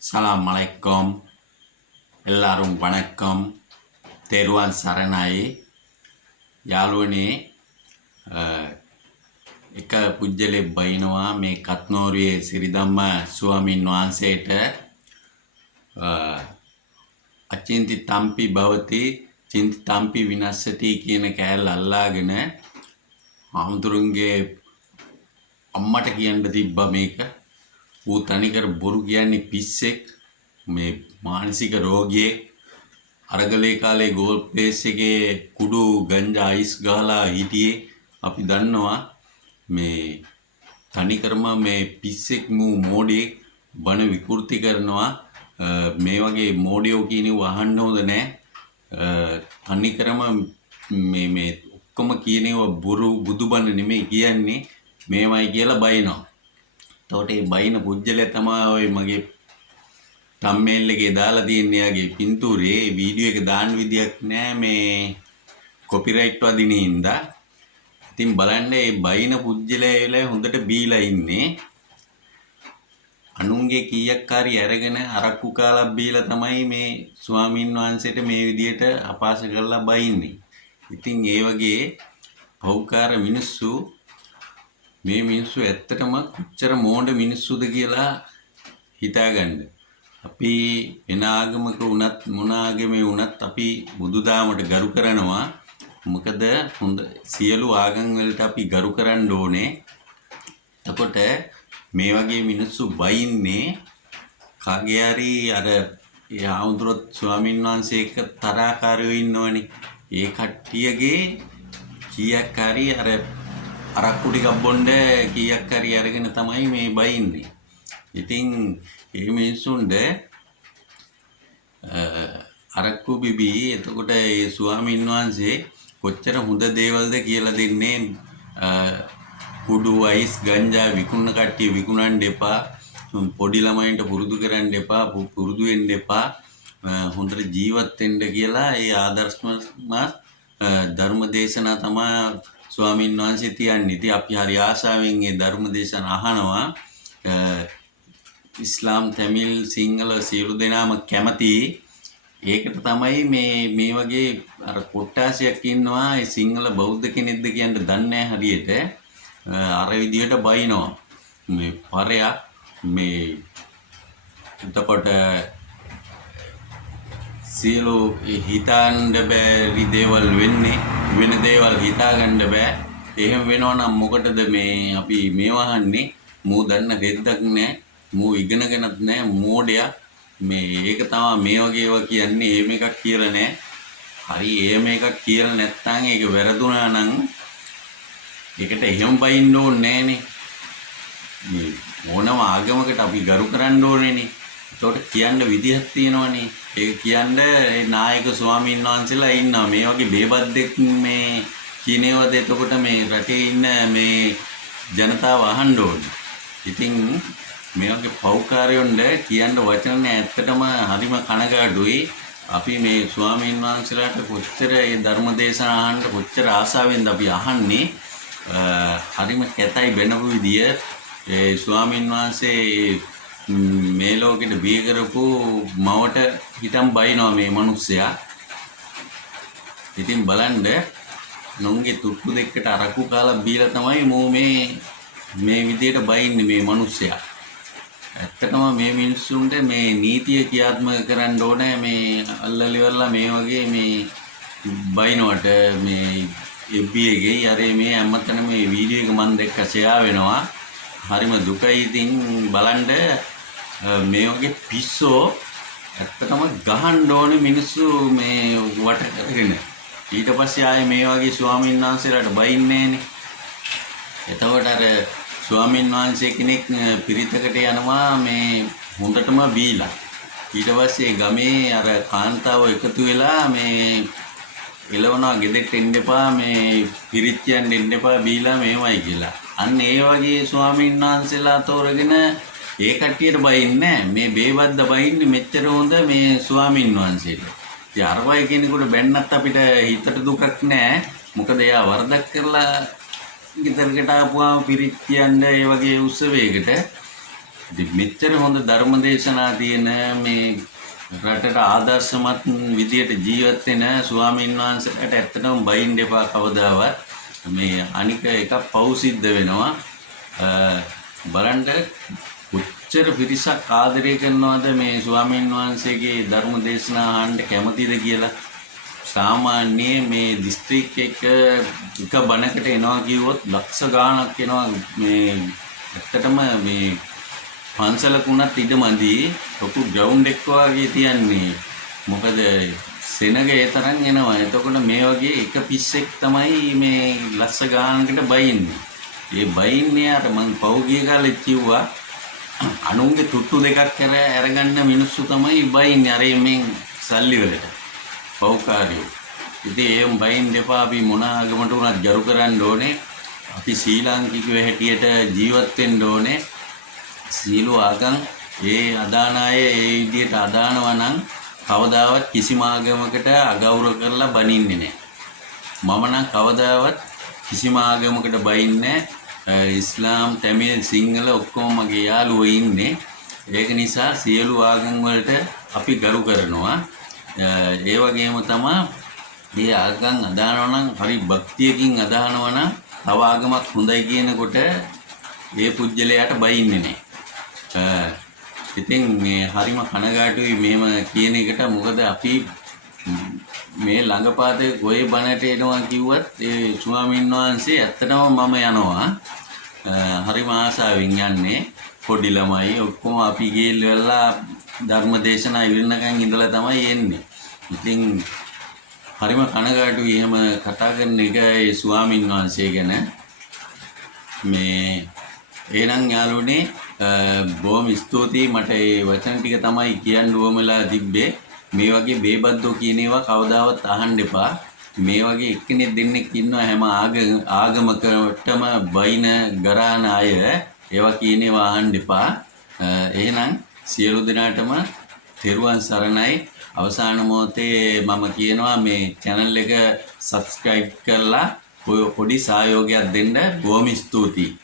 සලාම් අලයිකුම් எல்லாரும் வணக்கம் තෙරුවන් සරණයි යාළුවනේ එක පුජ්‍යලෙක් බයිනවා මේ කත්නෝරුවේ සිරිධම්ම ස්වාමීන් වහන්සේට අචින්ති තම්පි භවති චින්ති තම්පි විනස්සති කියන කෑල්ල අල්ලාගෙන ආමුතුරුන්ගේ අම්මට කියන්න තිබ්බා මේක ඌ තනිකර බොරු කියන්නේ පිස්සෙක් මේ මානසික රෝගියෙක් අරගලේ කාලේ ගෝල් ප්ලේස් එකේ කුඩු ගංජා අයිස් ගහලා හිටියේ අපි දන්නවා මේ තනිකරම මේ පිස්සෙක් මූ මෝඩියෙක් බණ විකෘති කරනවා මේ වගේ මෝඩියෝ කියනව අහන්න හොඳ නැහැ තනිකරම මේ ඔක්කොම කියනව බොරු බුදුබණ නෙමෙයි කියන්නේ මේවයි කියලා බයිනවා එතකොට මේ බයින පුජ්‍යලයා තමයි ඔය මගේ තම්මේල් එකේ දාලා තියෙන යාගේ පින්තූරේ වීඩියෝ එක දාන්න විදියක් නෑ මේ කොපිරයිට් වදින හින්දා. ඉතින් බලන්න මේ බයින පුජ්‍යලයා වෙලා හොඳට බීලා ඉන්නේ. අනුන්ගේ කීයක් හරි අරගෙන අරක්කු කාලා බීලා තමයි මේ ස්වාමින් වහන්සේට මේ විදියට අපහාස කරලා බයින්නේ. ඉතින් ඒ වගේ පෞකාර මිනිස්සු මේ මිනිස්සු ඇත්තටම කොච්චර මෝඩ මිනිස්සුද කියලා හිතාගන්න. අපි වෙන ආගමක වුණත් මොන ආගමේ වුණත් අපි බුදුදහමට ගරු කරනවා. මොකද හොඳ සියලු ආගම් වලට අපි ගරු කරන්න ඕනේ. එතකොට මේ වගේ මිනිස්සු බයින්නේ කාගේ හරි අර ඒ ආමුදුරත් ස්වාමීන් වහන්සේ එක්ක තරහකාරයෝ ඉන්නවනේ. ඒ කට්ටියගේ කීයක් හරි අර අරක්කු ටිකක් බොන්න කීයක් හරි අරගෙන තමයි මේ බයින්නේ. ඉතින් මේ මිනිස්සුන්ට අරක්කු බිබී එතකොට ඒ ස්වාමීන් වහන්සේ කොච්චර හොඳ දේවල්ද කියලා දෙන්නේ කුඩු අයිස් ගංජා විකුණන කට්ටිය විකුණන්න එපා පොඩි ළමයින්ට පුරුදු කරන්න එපා පුරුදු වෙන්න එපා හොඳට ජීවත් වෙන්න කියලා ඒ ආදර්ශමත් ධර්ම දේශනා තමයි ස්වාමීන් වහන්සේ තියන්නේ. ඉතින් අපි හරි ආශාවෙන් මේ ධර්ම දේශනා අහනවා. ඉස්ලාම් තමිල් සිංහල සියලු දෙනාම කැමති. ඒකට තමයි මේ වගේ අර කොට්ටාසියක් ඉන්නවා ඒ සිංහල බෞද්ධ කෙනෙක්ද කියන්න දන්නේ නැහැ හරියට. අර විදියට බයිනවා. මේ පරයක් මේ එතකොට සියලු හිතන්න බැරි දේවල් වෙන්නේ වෙන දේවල් හිතා ගන්න බෑ. එහෙම වෙනවා නම් මොකටද මේ අපි මේවහන්නේ? මූ දන්න දෙද්දක් නැහැ. මූ ඉගෙනගෙනත් නැහැ මෝඩයා. මේ ඒක තමයි මේ වගේ ඒවා කියන්නේ. එහෙම එකක් කියලා නැහැ. හරි එහෙම එකක් කියලා නැත්නම් ඒක වැරදුනා නම් ඒකට එහෙම බයින්න ඕනේ නැහනේ. මේ ඕනම ආගමකට අපි ගරු කරන්න ඕනේනේ. ඒකට කියන්න විදිහක් තියෙනවනේ. ඒක කියන්නේ ඒ නායක ස්වාමීන් වහන්සේලා ඉන්නවා. මේ වගේ බේබද්දෙක් මේ කියනවද එතකොට මේ රටේ ඉන්න මේ ජනතාව අහන්න ඕනේ. ඉතින් මේ වගේ පෞකාරයොන්ට කියන්න වචන නැහැ. ඇත්තටම හරිම කනගාටුයි. අපි මේ ස්වාමීන් වහන්සේලාට කොච්චර මේ ධර්ම දේශනා අහන්න කොච්චර ආසාවෙන්ද අපි අහන්නේ. හරිම කැතයි වෙනපු විදිය ඒ ස්වාමීන් වහන්සේ මේ ලෝකෙට බිය කරපු මවට හිතන් බයිනවා මේ මිනිස්සයා. ඉතින් බලන්න නොංගේ තුට්ටු දෙකට අරක්කු කාලා බීලා තමයි මෝ මේ විදියට බයින්නේ මේ මිනිස්සයා. ඇත්තටම මේ මිනිස්සුන්ට මේ නීතිය ක්‍රියාත්මක කරන්න ඕනේ. මේ අල්ලලිවලා මේ වගේ මේ බයිනවට මේ FB එකේ අර මේ හැමතැනම මේ වීඩියෝ එක මම දැක්ක ෂෙයා වෙනවා. හරිම දුකයි. ඉතින් බලන්න මේ වගේ පිස්සෝ ඇත්තටම ගහන්න ඕනේ මිනිස්සු මේ වට කරගෙන. ඊට පස්සේ ආයේ මේ වගේ ස්වාමීන් වහන්සේලාට බයින්නේ නැහනේ. එතකොට අර ස්වාමීන් වහන්සේ කෙනෙක් පිරිතකට යනවා මේ හොඳටම බීලා. ඊට පස්සේ ගමේ අර කාන්තාව එකතු වෙලා මේ එළවනවා ගෙදෙට්ට එන්න එපා මේ පිරිත් කියන්න එන්න එපා බීලා මේවයි කියලා. අන්න ඒ වගේ ස්වාමීන් වහන්සේලා තෝරගෙන ඒ කට්ටියට බයින්නේ මේ බේබද්ද බයින්නේ මෙච්චර හොඳ මේ ස්වාමීන් වහන්සේට. ඉතින් අරවයි කෙනෙකුට බැන්නත් අපිට හිතට දුකක් නැහැ. මොකද එයා වරදක් කරලා ගෙදරකට ආපුවාම පිරිත් කියන්න ඒ වගේ උත්සවයකට ඉතින් මෙච්චර හොඳ ධර්ම දේශනා තියෙන මේ රටට ආදර්ශමත් විදියට ජීවත් වෙන ස්වාමීන් වහන්සේලාට ඇත්තටම බයින්න එපා කවදාවත්. මේ අනික එකක් පව් සිද්ධ වෙනවා. බලන්න කොච්චර පිරිසක් ආදරය කරනවද මේ ස්වාමීන් වහන්සේගේ ධර්ම දේශනා අහන්න කැමතිද කියලා. සාමාන්‍ය මේ දිස්ත්‍රික් එක බණකට එනවා කිව්වොත් ලක්ෂ ගාණක් එනවා. මේ ඇත්තටම මේ පන්සලකුණත් ඉඩමදි ලොකු ග්‍රවුන්ඩ් එකක් වගේ තියන්නේ. මොකද සෙනග ඒ තරම් එනවා. එතකොට මේ වගේ එක පිස්සෙක් තමයි මේ ලක්ෂ ගාණකට බයින්නේ. ඒ බයින්නේ අර මං පෞගිය කාලේ කිව්වා අනුන්ගේ තුට්ටු දෙකක් අරගන්න මිනිස්සු තමයි බයින්නේ අර මේ සල්ලි වලට. පෞකාරියෝ. ඉතින් එහෙම බයින්න එපා. අපි මොන ආගමකට උනත් ගරු කරන්න ඕනේ. අපි ශ්‍රී ලාංකිකයෝ හැටියට ජීවත් වෙන්න ඕනේ. සීල ආගම් ඒ අදාන අය ඒ විදිහට අදානවා නම් කවදාවත් කිසිම ආගමකට අගෞරව කරලා බනින්නේ නැහැ. මම නම් කවදාවත් කිසිම ආගමකට බයින්නේ නැහැ. ඉස්ලාම්, තමිල්, සිංහල ඔක්කොම මගේ යාළුවෝ ඉන්නේ. ඒක නිසා සියලු ආගම් වලට අපි ගරු කරනවා. ඒ වගේම තමයි මේ ආගම් අදානවා නම් හරි භක්තියකින් අදානවා නම් තව ආගමක් හොඳයි කියනකොට ඒ පුජ්‍යලයට බයින්නේ නැහැ. ඉතින් මේ හරිම කනගාටුයි මෙහෙම කියන එකට. මොකද අපි මේ ළඟපාතේ ගොයේ බණට එනවා කිව්වත් ඒ ස්වාමීන් වහන්සේ ඇත්තටම මම යනවා. හරිම ආසාවෙන් යන්නේ. පොඩි ළමයි ඔක්කොම අපි ගිහිල්ලා ධර්ම දේශනා ඉවරනකන් ඉඳලා තමයි එන්නේ. ඉතින් හරිම කනගාටුයි එහෙම කතා කරන එක ඒ ස්වාමීන් වහන්සේ ගැන. මේ එහෙනම් යාළුවනේ බොහොම ස්තුතියි. මට ඒ වචන ටික තමයි කියන්න ඕමලා තිබ්බේ. මේ වගේ බේබද්දෝ කියන ඒවා කවදාවත් අහන්න එපා. මේ වගේ එක්කෙනෙක් දෙන්නෙක් ඉන්නවා හැම ආගමකටම බයින ගරාන අය. ඒවා කියන ඒවා අහන්න එපා. එහෙනම් සියලු දෙනාටම තෙරුවන් සරණයි. අවසාන මොහොතේ මම කියනවා මේ channel එක subscribe කරලා පොඩි සහයෝගයක් දෙන්න. බොහොම ස්තුතියි.